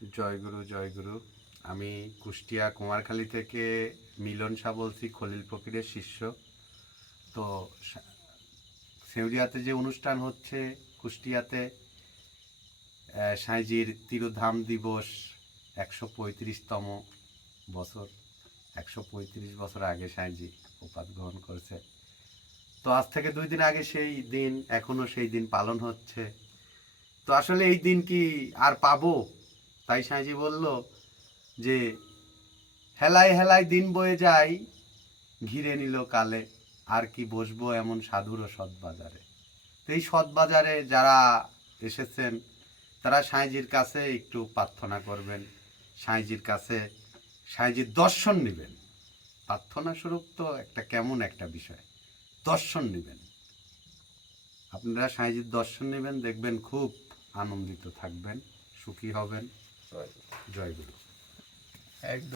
জয়গুরু জয়গুরু। আমি কুষ্টিয়া কুমারখালী থেকে মিলন শাহ বলছি, খলিল ফকিরের শিষ্য। তো সেউরিয়াতে যে অনুষ্ঠান হচ্ছে কুষ্টিয়াতে, সাঁইজির তিরোধাম দিবস 135তম বছর, 135 বছর আগে সাঁইজি উপাধি গ্রহণ করেছে। তো আজ থেকে 2 দিন আগে সেই দিন, এখনো সেই দিন পালন হচ্ছে। তো আসলে এই দিন কি আর পাবো? তাই সাঁইজি বলল যে হেলায় হেলায় দিন বয়ে যায়, ঘিরে নিল কালে, আর কি বসবো এমন সাধুর ও সৎ বাজারে। তো এই সৎ বাজারে যারা এসেছেন তারা সাঁইজির কাছে একটু প্রার্থনা করবেন, সাঁইজির কাছে সাঁইজির দর্শন নেবেন। প্রার্থনা স্বরূপ তো একটা কেমন একটা বিষয়, দর্শন নেবেন। আপনারা সাঁইজির দর্শন নেবেন, দেখবেন খুব আনন্দিত থাকবেন, সুখী হবেন। জয় গুরু। একদম।